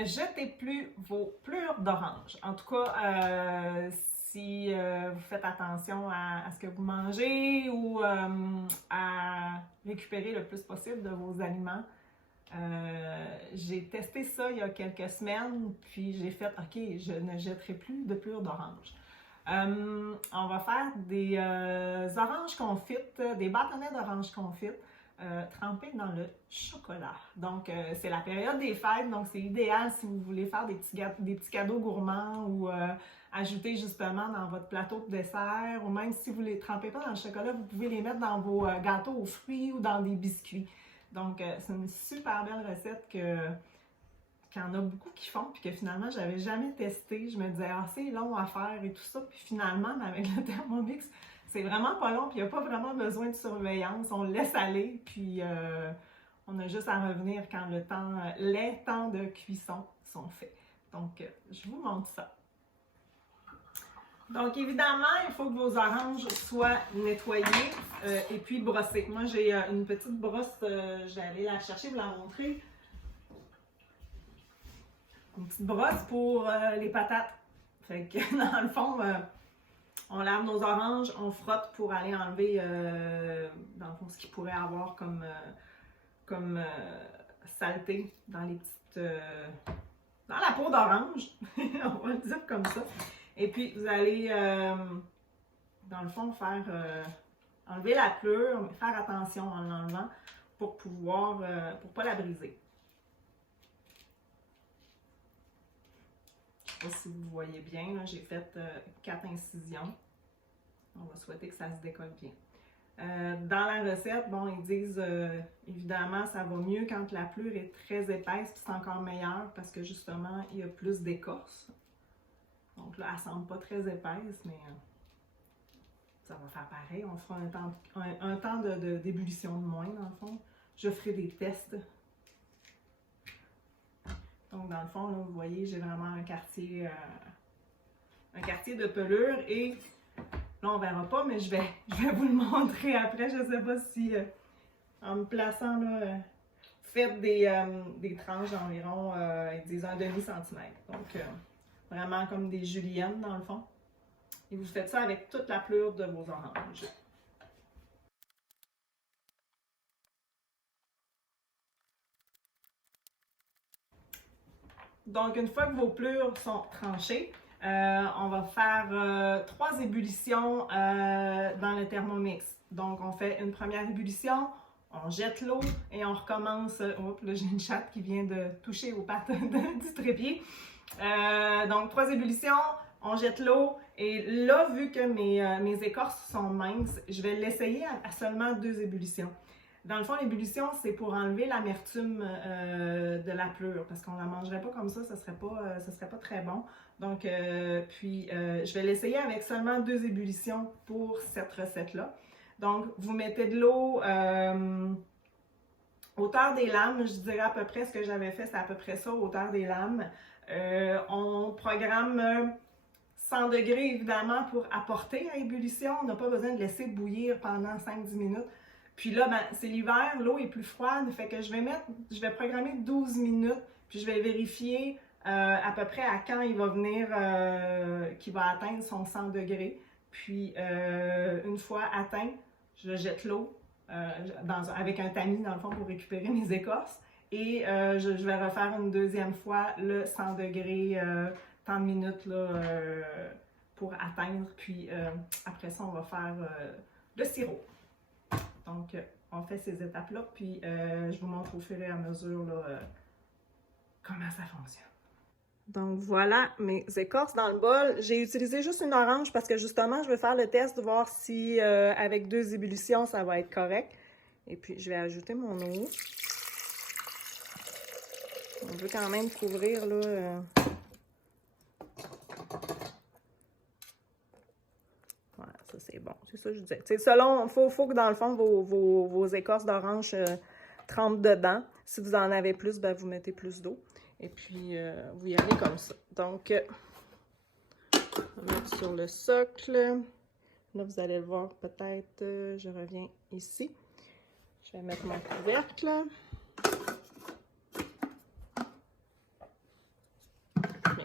ne jetez plus vos plures d'orange. En tout cas, si vous faites attention à ce que vous mangez ou à récupérer le plus possible de vos aliments. J'ai testé ça il y a quelques semaines, puis j'ai fait « Ok, je ne jetterai plus de plures d'orange ». On va faire des oranges confites, des bâtonnets d'oranges confites trempés dans le chocolat. Donc, c'est la période des fêtes, donc c'est idéal si vous voulez faire des petits cadeaux gourmands ou ajouter justement dans votre plateau de dessert, ou même si vous ne les trempez pas dans le chocolat, vous pouvez les mettre dans vos gâteaux aux fruits ou dans des biscuits. Donc, c'est une super belle recette qu'il y en a beaucoup qui font, puis que finalement, je n'avais jamais testé. Je me disais, ah, c'est long à faire et tout ça. Puis finalement, avec le Thermomix, c'est vraiment pas long, puis il n'y a pas vraiment besoin de surveillance. On le laisse aller, puis on a juste à revenir quand les temps de cuisson sont faits. Donc, je vous montre ça. Donc, évidemment, il faut que vos oranges soient nettoyées et puis brossées. Moi, j'ai une petite brosse, j'allais la chercher, vous la montrer. Une petite brosse pour les patates. Fait que, dans le fond, on lave nos oranges, on frotte pour aller enlever, dans le fond, ce qu'il pourrait avoir comme saleté dans les petites... dans la peau d'orange, on va le dire comme ça. Et puis, vous allez, dans le fond, faire enlever la pleure, faire attention en l'enlevant pour pouvoir, pour pas la briser. Je ne sais pas si vous voyez bien, j'ai fait 4 incisions. On va souhaiter que ça se décolle bien. Dans la recette, bon, ils disent, évidemment, ça va mieux quand la pleure est très épaisse, puis c'est encore meilleur parce que justement, il y a plus d'écorce. Donc là, elle ne semble pas très épaisse, mais ça va faire pareil. On fera un temps d'ébullition de moins, dans le fond. Je ferai des tests. Donc, dans le fond, là, vous voyez, j'ai vraiment un quartier de pelure. Et là, on ne verra pas, mais je vais vous le montrer après. Je ne sais pas si, en me plaçant là, faites des tranches d'environ, ils disent 1/2 centimètre. Donc, vraiment comme des juliennes dans le fond. Et vous faites ça avec toute la pleure de vos oranges. Donc, une fois que vos plures sont tranchées, on va faire 3 ébullitions dans le Thermomix. Donc, on fait une première ébullition, on jette l'eau et on recommence. Oups, là, j'ai une chatte qui vient de toucher aux pattes du trépied. Donc, 3 ébullitions, on jette l'eau. Et là, vu que mes écorces sont minces, je vais l'essayer à seulement 2 ébullitions. Dans le fond, l'ébullition, c'est pour enlever l'amertume de la pleure, parce qu'on ne la mangerait pas comme ça, ce ne serait pas très bon. Donc, je vais l'essayer avec seulement 2 ébullitions pour cette recette-là. Donc, vous mettez de l'eau hauteur des lames, je dirais à peu près ce que j'avais fait, c'est à peu près ça, hauteur des lames. On programme 100 degrés, évidemment, pour apporter à ébullition. On n'a pas besoin de laisser bouillir pendant 5-10 minutes. Puis là, ben, c'est l'hiver, l'eau est plus froide, fait que je vais programmer 12 minutes, puis je vais vérifier à peu près à quand il va venir, qu'il va atteindre son 100 degrés. Puis, une fois atteint, je jette l'eau avec un tamis, dans le fond, pour récupérer mes écorces. Et je vais refaire une deuxième fois le 100 degrés, tant de minutes là, pour atteindre. Puis, après ça, on va faire le sirop. Donc, on fait ces étapes-là, puis je vous montre au fur et à mesure là, comment ça fonctionne. Donc, voilà mes écorces dans le bol. J'ai utilisé juste une orange parce que justement, je vais faire le test de voir si avec 2 ébullitions, ça va être correct. Et puis, je vais ajouter mon eau. On veut quand même couvrir là... Voilà, ça c'est bon. C'est ça que je disais. T'sais, selon, il faut que dans le fond, vos écorces d'orange trempent dedans. Si vous en avez plus, ben, vous mettez plus d'eau. Et puis, vous y allez comme ça. Donc, on va mettre sur le socle. Là, vous allez le voir peut-être. Je reviens ici. Je vais mettre mon couvercle.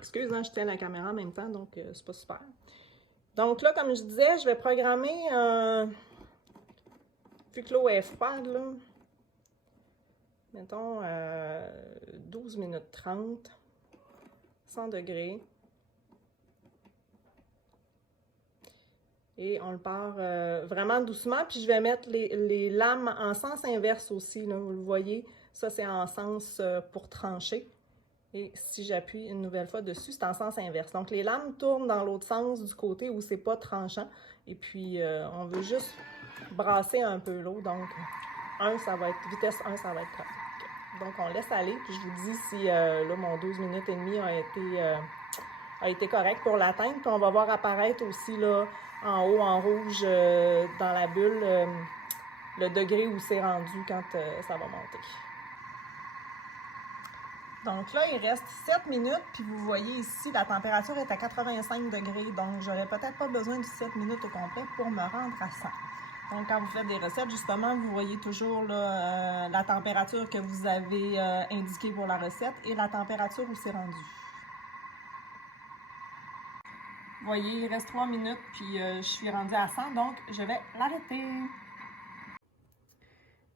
m'excuse, hein, je tiens la caméra en même temps, donc c'est pas super. Donc là, comme je disais, je vais programmer vu que l'eau est froide, là, mettons 12 minutes 30, 100 degrés. Et on le part vraiment doucement. Puis je vais mettre les lames en sens inverse aussi, là, vous le voyez. Ça, c'est en sens pour trancher. Et si j'appuie une nouvelle fois dessus, c'est en sens inverse. Donc, les lames tournent dans l'autre sens du côté où c'est pas tranchant. Et puis, on veut juste brasser un peu l'eau. Donc, vitesse 1, ça va être correct. Donc, on laisse aller. Puis, je vous dis si là, mon 12 minutes et demie a été correct pour l'atteindre. Puis, on va voir apparaître aussi là, en haut, en rouge, dans la bulle, le degré où c'est rendu quand ça va monter. Donc là, il reste 7 minutes, puis vous voyez ici, la température est à 85 degrés, donc j'aurais peut-être pas besoin de 7 minutes au complet pour me rendre à 100. Donc quand vous faites des recettes, justement, vous voyez toujours là, la température que vous avez indiquée pour la recette et la température où c'est rendu. Vous voyez, il reste 3 minutes, puis je suis rendue à 100, donc je vais l'arrêter.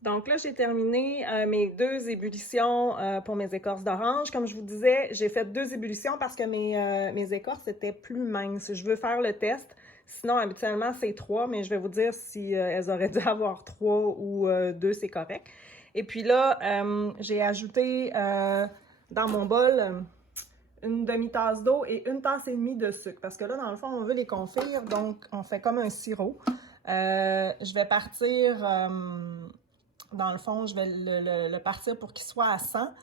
Donc là, j'ai terminé mes 2 ébullitions pour mes écorces d'orange. Comme je vous disais, j'ai fait 2 ébullitions parce que mes écorces étaient plus minces. Je veux faire le test. Sinon, habituellement, c'est 3, mais je vais vous dire si elles auraient dû avoir 3 ou 2, c'est correct. Et puis là, j'ai ajouté dans mon bol une demi-tasse d'eau et 1 tasse et demie de sucre. Parce que là, dans le fond, on veut les confire, donc on fait comme un sirop. Je vais partir... dans le fond, je vais le partir pour qu'il soit à 100,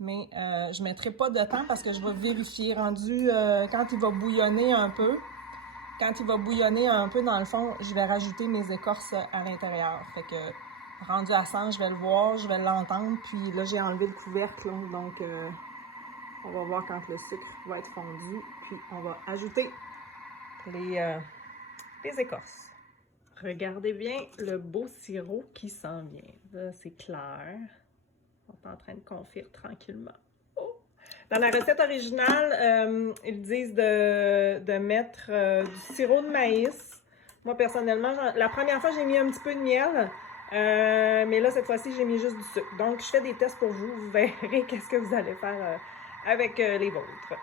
mais je ne mettrai pas de temps parce que je vais vérifier rendu quand il va bouillonner un peu. Quand il va bouillonner un peu, dans le fond, je vais rajouter mes écorces à l'intérieur. Fait que rendu à 100, je vais le voir, je vais l'entendre, puis là, j'ai enlevé le couvercle, donc on va voir quand le sucre va être fondu, puis on va ajouter les écorces. Regardez bien le beau sirop qui s'en vient. Là, c'est clair. On est en train de confire tranquillement. Oh! Dans la recette originale, ils disent de mettre du sirop de maïs. Moi, personnellement, la première fois, j'ai mis un petit peu de miel. Mais là, cette fois-ci, j'ai mis juste du sucre. Donc, je fais des tests pour vous. Vous verrez qu'est-ce que vous allez faire avec les vôtres.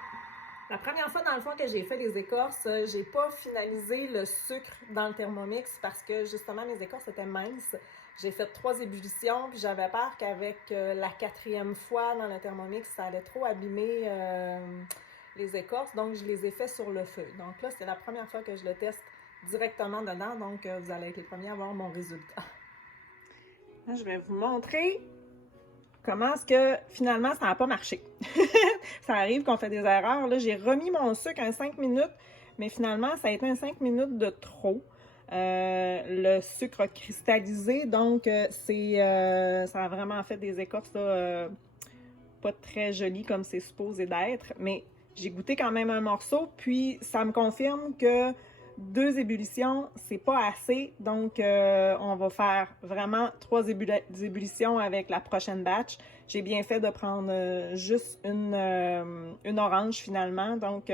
La première fois, dans le fond, que j'ai fait les écorces, j'ai pas finalisé le sucre dans le Thermomix parce que, justement, mes écorces étaient minces. J'ai fait 3 ébullitions, puis j'avais peur qu'avec la 4e fois dans le Thermomix, ça allait trop abîmer les écorces. Donc, je les ai fait sur le feu. Donc là, c'est la première fois que je le teste directement dedans. Donc, vous allez être les premiers à voir mon résultat. Là, je vais vous montrer comment est-ce que finalement ça n'a pas marché. Ça arrive qu'on fait des erreurs. Là, j'ai remis mon sucre en 5 minutes, mais finalement, ça a été un 5 minutes de trop. Le sucre a cristallisé, donc ça a vraiment fait des écorces là, pas très jolies comme c'est supposé d'être. Mais j'ai goûté quand même un morceau, puis ça me confirme que 2 ébullitions, c'est pas assez. Donc, on va faire vraiment 3 ébullitions avec la prochaine batch. J'ai bien fait de prendre juste une orange finalement. Donc,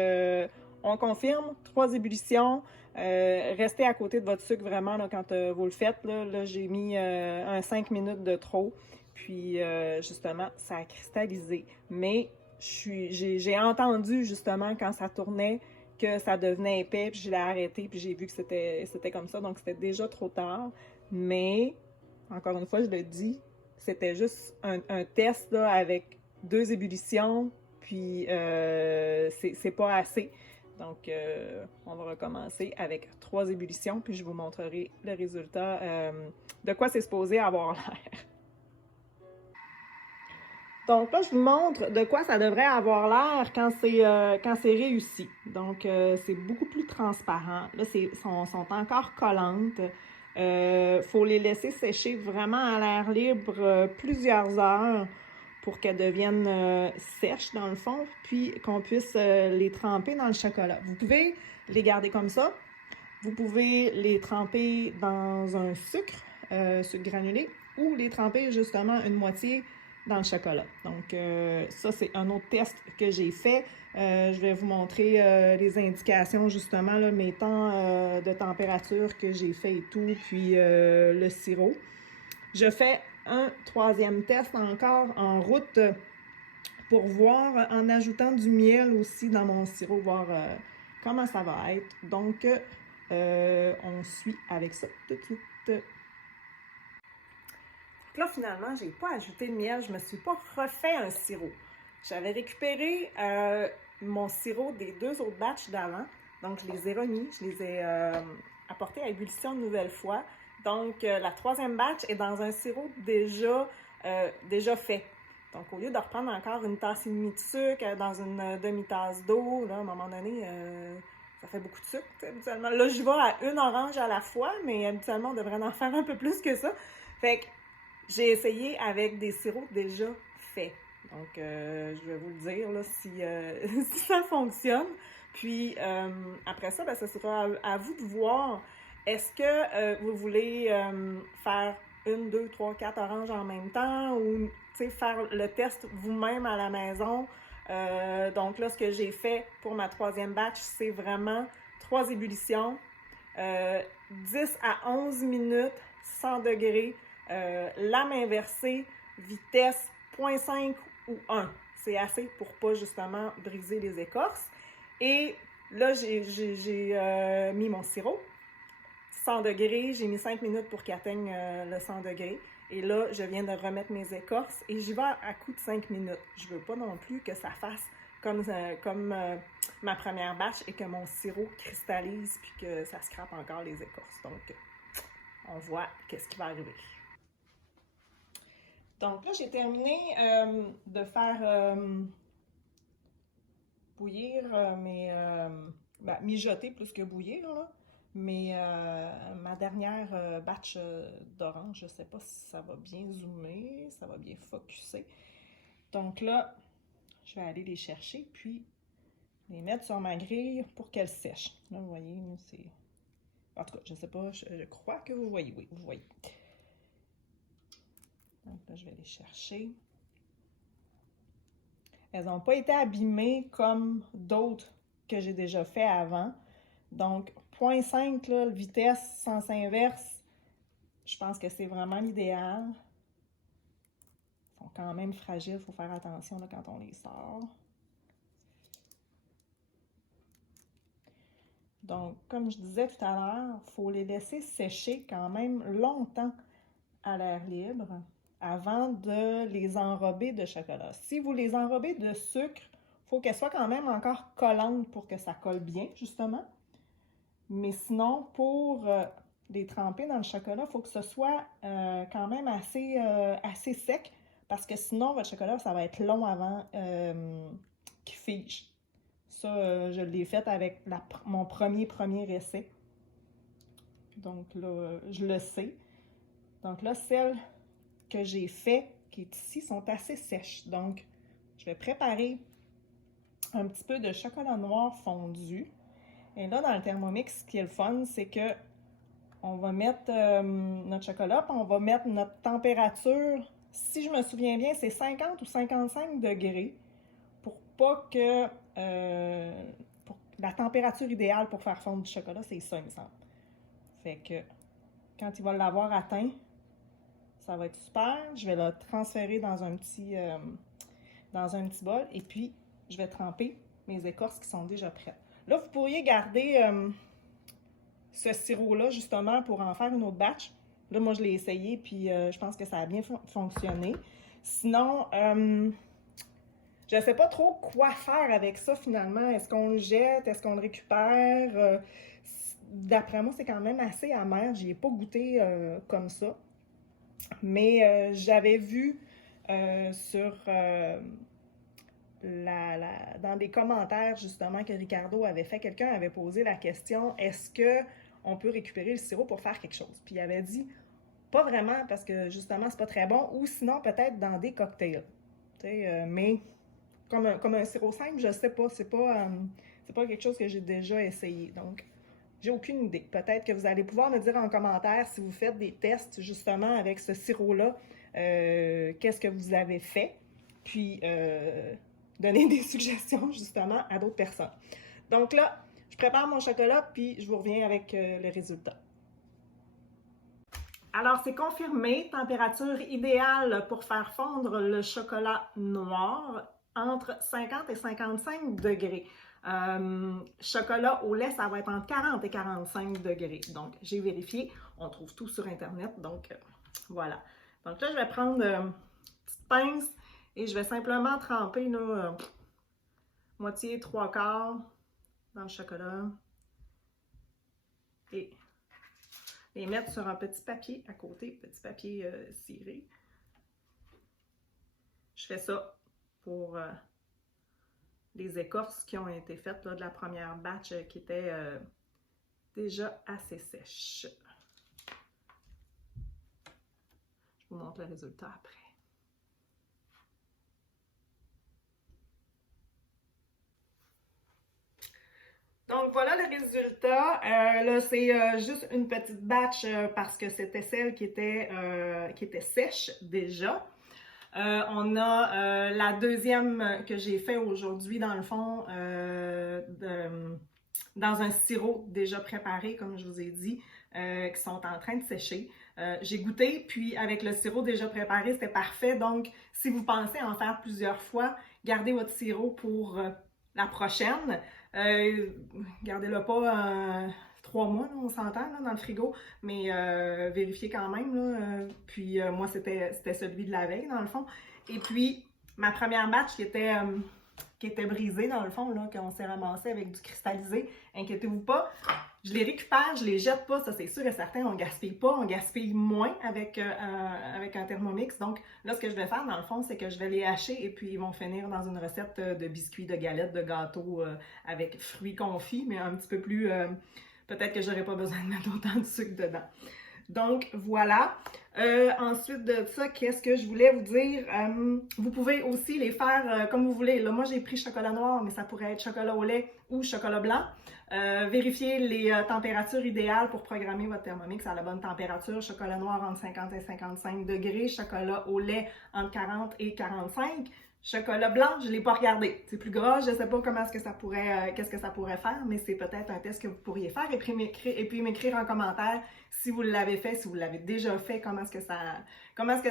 on confirme 3 ébullitions. Restez à côté de votre sucre vraiment là, quand vous le faites. Là j'ai mis un 5 minutes de trop. Puis, justement, ça a cristallisé. Mais j'ai entendu justement quand ça tournait que ça devenait épais, puis je l'ai arrêté, puis j'ai vu que c'était comme ça, donc c'était déjà trop tard. Mais, encore une fois, je le dis, c'était juste un test là, avec 2 ébullitions, puis c'est pas assez. Donc, on va recommencer avec 3 ébullitions, puis je vous montrerai le résultat de quoi c'est supposé avoir l'air. Donc là, je vous montre de quoi ça devrait avoir l'air quand c'est réussi. Donc, c'est beaucoup plus transparent. Là, sont encore collantes. Faut les laisser sécher vraiment à l'air libre plusieurs heures pour qu'elles deviennent sèches dans le fond, puis qu'on puisse les tremper dans le chocolat. Vous pouvez les garder comme ça. Vous pouvez les tremper dans un sucre granulé, ou les tremper justement une moitié dans le chocolat. Donc, ça, c'est un autre test que j'ai fait. Je vais vous montrer les indications, justement, là, mes temps de température que j'ai fait et tout, puis le sirop. Je fais un troisième test encore en route pour voir, en ajoutant du miel aussi dans mon sirop, voir comment ça va être. Donc, on suit avec ça tout de suite. Là, finalement, je n'ai pas ajouté de miel, je ne me suis pas refait un sirop. J'avais récupéré mon sirop des 2 autres batchs d'avant, donc je les ai remis, je les ai apportés à ébullition une nouvelle fois. Donc, la 3e batch est dans un sirop déjà fait. Donc, au lieu de reprendre encore une tasse et demie de sucre dans une demi-tasse d'eau, là, à un moment donné, ça fait beaucoup de sucre, habituellement. Là, je vais à une orange à la fois, mais habituellement, on devrait en faire un peu plus que ça. Fait que j'ai essayé avec des sirops déjà faits. Donc, je vais vous le dire là, si ça fonctionne. Puis, après ça, ben, ce sera à vous de voir. Est-ce que vous voulez faire 1, 2, 3, 4 oranges en même temps ou faire le test vous-même à la maison? Donc là, ce que j'ai fait pour ma 3e batch, c'est vraiment 3 ébullitions, 10 à 11 minutes, 100 degrés, lame inversée, vitesse 0.5 ou 1. C'est assez pour pas justement briser les écorces. Et là, j'ai mis mon sirop, 100 degrés, j'ai mis 5 minutes pour qu'il atteigne le 100 degrés. Et là, je viens de remettre mes écorces et j'y vais à coup de 5 minutes. Je veux pas non plus que ça fasse comme ma première batch et que mon sirop cristallise puis que ça scrape encore les écorces. Donc, on voit qu'est-ce qui va arriver. Donc là, j'ai terminé de faire bouillir mijoter plus que bouillir, là. Mais ma dernière batch d'orange, je ne sais pas si ça va bien zoomer, ça va bien focuser. Donc là, je vais aller les chercher, puis les mettre sur ma grille pour qu'elles sèchent. Là, vous voyez, c'est... En tout cas, je ne sais pas, je crois que vous voyez, oui, vous voyez. Donc là, je vais les chercher. Elles n'ont pas été abîmées comme d'autres que j'ai déjà fait avant. Donc, 0.5, là, vitesse sens inverse, je pense que c'est vraiment l'idéal. Ils sont quand même fragiles, il faut faire attention là, quand on les sort. Donc, comme je disais tout à l'heure, il faut les laisser sécher quand même longtemps à l'air libre avant de les enrober de chocolat. Si vous les enrobez de sucre, il faut qu'elles soient quand même encore collantes pour que ça colle bien, justement. Mais sinon, pour les tremper dans le chocolat, il faut que ce soit quand même assez sec parce que sinon, votre chocolat, ça va être long avant qu'il fige. Ça, je l'ai fait avec mon premier essai. Donc là, je le sais. Donc là, celles que j'ai fait, qui est ici, sont assez sèches. Donc, je vais préparer un petit peu de chocolat noir fondu. Et là, dans le Thermomix, ce qui est le fun, c'est que on va mettre notre chocolat, puis on va mettre notre température. Si je me souviens bien, c'est 50 ou 55 degrés pour pas que... pour la température idéale pour faire fondre du chocolat, c'est ça, il me semble. Fait que quand il va l'avoir atteint, ça va être super. Je vais le transférer dans un petit bol et puis je vais tremper mes écorces qui sont déjà prêtes. Là, vous pourriez garder ce sirop-là justement pour en faire une autre batch. Là, moi, je l'ai essayé puis je pense que ça a bien fonctionné. Sinon, je ne sais pas trop quoi faire avec ça finalement. Est-ce qu'on le jette? Est-ce qu'on le récupère? D'après moi, c'est quand même assez amer. Je n'y ai pas goûté comme ça. Mais j'avais vu dans des commentaires justement que Ricardo avait fait, quelqu'un avait posé la question, est-ce qu'on peut récupérer le sirop pour faire quelque chose? Puis il avait dit, pas vraiment parce que justement c'est pas très bon, ou sinon peut-être dans des cocktails. Mais comme un sirop simple, je sais pas, c'est pas quelque chose que j'ai déjà essayé. Donc J'ai aucune idée. Peut-être que vous allez pouvoir me dire en commentaire si vous faites des tests justement avec ce sirop-là, qu'est-ce que vous avez fait, puis donner des suggestions justement à d'autres personnes. Donc là, je prépare mon chocolat, puis je vous reviens avec le résultat. Alors, c'est confirmé, température idéale pour faire fondre le chocolat noir entre 50 et 55 degrés. Chocolat au lait, ça va être entre 40 et 45 degrés. Donc, j'ai vérifié. On trouve tout sur Internet. Donc, voilà. Donc là, je vais prendre une petite pince et je vais simplement tremper là, moitié, 3/4 dans le chocolat. Et les mettre sur un petit papier à côté, petit papier ciré. Je fais ça pour les écorces qui ont été faites là, de la première batch qui était déjà assez sèche. Je vous montre le résultat après. Donc voilà le résultat. Là, c'est juste une petite batch parce que c'était celle qui était sèche déjà. On a la deuxième que j'ai fait aujourd'hui, dans le fond, dans un sirop déjà préparé, comme je vous ai dit, qui sont en train de sécher. J'ai goûté, puis avec le sirop déjà préparé, c'était parfait. Donc, si vous pensez en faire plusieurs fois, gardez votre sirop pour la prochaine. Gardez-le pas 3 mois, là, on s'entend dans le frigo, mais vérifiez quand même. Là, puis moi, c'était celui de la veille, dans le fond. Et puis, ma première batch qui était brisée, dans le fond, là, qu'on s'est ramassé avec du cristallisé, inquiétez-vous pas. Je les récupère, je les jette pas, ça c'est sûr et certain, on gaspille pas, on gaspille moins avec un Thermomix. Donc là, ce que je vais faire dans le fond, c'est que je vais les hacher et puis ils vont finir dans une recette de biscuits, de galettes, de gâteaux avec fruits confits, mais un petit peu plus, peut-être que j'aurais pas besoin de mettre autant de sucre dedans. Donc voilà. Ensuite de ça, qu'est-ce que je voulais vous dire? Vous pouvez aussi les faire comme vous voulez. Là, moi, j'ai pris chocolat noir, mais ça pourrait être chocolat au lait ou chocolat blanc. Vérifiez les températures idéales pour programmer votre Thermomix à la bonne température. Chocolat noir entre 50 et 55 degrés. Chocolat au lait entre 40 et 45. Chocolat blanc, je ne l'ai pas regardé. C'est plus gras, je ne sais pas comment qu'est-ce que ça pourrait faire, mais c'est peut-être un test que vous pourriez faire. Et puis m'écrire en commentaire si vous l'avez fait, si vous l'avez déjà fait, comment est-ce que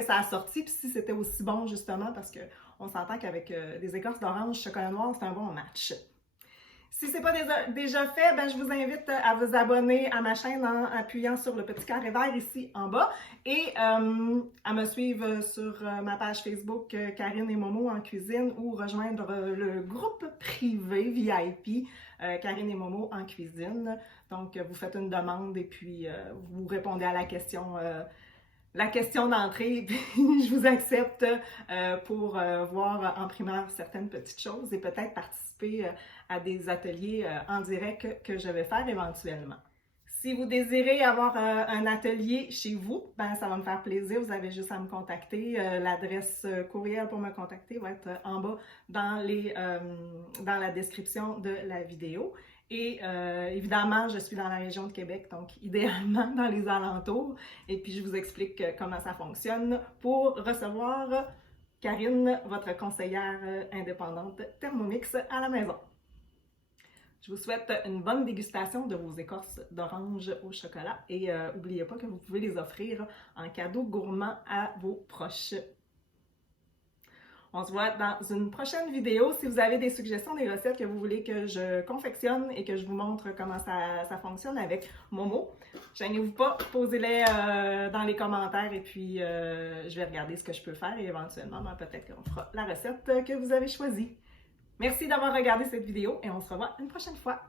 ça a sorti, puis si c'était aussi bon justement, parce qu'on s'entend qu'avec des écorces d'orange, chocolat noir, c'est un bon match. Si ce n'est pas déjà fait, ben, je vous invite à vous abonner à ma chaîne en appuyant sur le petit carré vert ici en bas et à me suivre sur ma page Facebook Karine et Momo en cuisine ou rejoindre le groupe privé VIP Karine et Momo en cuisine. Donc, vous faites une demande et puis vous répondez à la question d'entrée, et puis je vous accepte pour voir en primaire certaines petites choses et peut-être participer à des ateliers en direct que je vais faire éventuellement. Si vous désirez avoir un atelier chez vous, ben ça va me faire plaisir. Vous avez juste à me contacter. L'adresse courriel pour me contacter va être en bas dans la description de la vidéo. Et évidemment, je suis dans la région de Québec, donc idéalement dans les alentours. Et puis, je vous explique comment ça fonctionne pour recevoir Karine, votre conseillère indépendante Thermomix à la maison. Je vous souhaite une bonne dégustation de vos écorces d'orange au chocolat et n'oubliez pas que vous pouvez les offrir en cadeau gourmand à vos proches. On se voit dans une prochaine vidéo. Si vous avez des suggestions, des recettes que vous voulez que je confectionne et que je vous montre comment ça fonctionne avec Momo, gênez-vous pas, posez-les dans les commentaires et puis je vais regarder ce que je peux faire et éventuellement, peut-être qu'on fera la recette que vous avez choisie. Merci d'avoir regardé cette vidéo et on se revoit une prochaine fois.